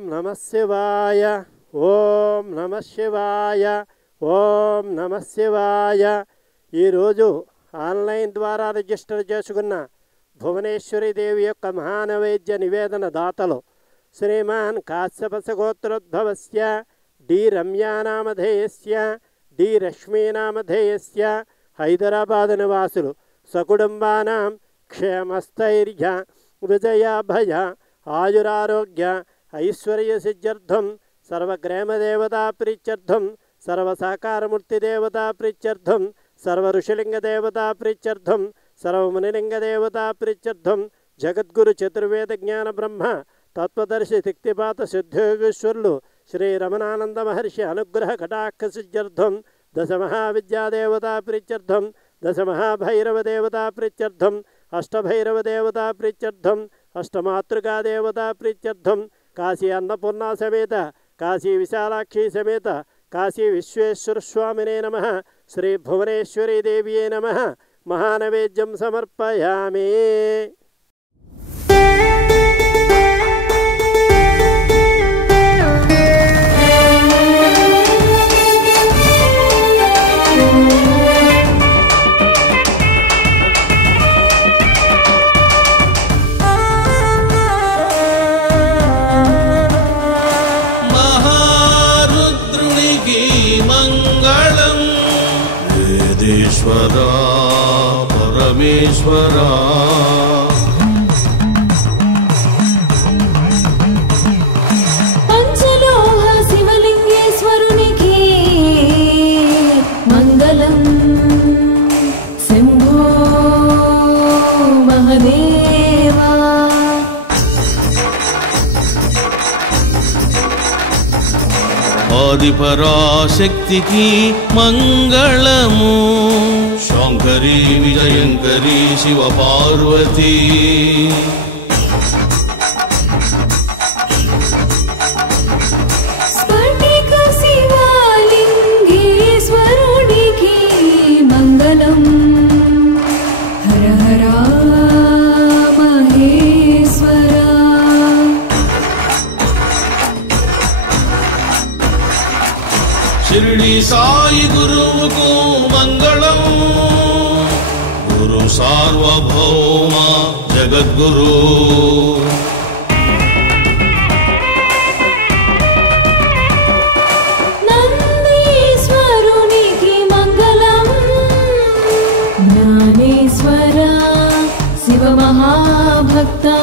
నమః శివాయ ఓం నమః శివాయ ఓం నమః శివాయ ఈరోజు ఆన్లైన్ ద్వారా రిజిస్టర్ చేసుకున్న భువనేశ్వరి దేవి యొక్క మహానైవేద్య నివేదన దాతలు శ్రీమాన్ కాశ్యపసగోత్రోద్భవస్య డి రమ్యానామధేయస్య డి రశ్మీనామధేయస్య హైదరాబాద్ నివాసులు సకుటుంబానాం క్షేమస్థైర్య విజయాభయ ఆయురారోగ్య ఐశ్వర్య సిద్ధ్యర్థం సర్వగ్రామదేవతా ప్రీత్యర్థం సర్వసాకారమూర్తిదేవతా ప్రీత్యర్థం సర్వఋషిలింగదేవతా ప్రీత్యర్థం సర్వమునిలింగదేవతా ప్రీత్యర్థం జగద్గురు చతుర్వేద జ్ఞాన బ్రహ్మ తత్వదర్శి శక్తిపాత సిద్ధయోగేశ్వరులు శ్రీ రమణానంద మహర్షి అనుగ్రహ కటాక్ష సిద్ధ్యర్థం దశమహావిద్యాదేవతా ప్రీత్యర్థం దశమహాభైరవదేవతా ప్రీత్యర్థం అష్టభైరవదేవతా ప్రీత్యర్థం అష్టమాతృకాదేవతా ప్రీత్యర్థం కాశీ అన్నపూర్ణ సమేత కాశీ విశాలాక్షి సమేత కాశీ విశ్వేశ్వర స్వామినే నమః శ్రీ భువనేశ్వరీ దేవ్యే నమః మహానైవేద్యం సమర్పయామి. वेदेश्वरा परमेश्वरा पंचलोह शिवलिंगेश्वरुनिकी मंगलम शंभो महदेवा आदिपराशक्ति की मंगलमु शंकरी विजयंकरी शिव पार्वती स्फटिक शिवलिंगेश्वरुनिकी मंगलम हर हरा महेश्वरा शिरडी साई गुरु को मंगलम गुरु सार्वभौम जगद्गुरु नंदीश्वरुनिकी मंगलम ज्ञानेश्वरा शिव महाभक्ता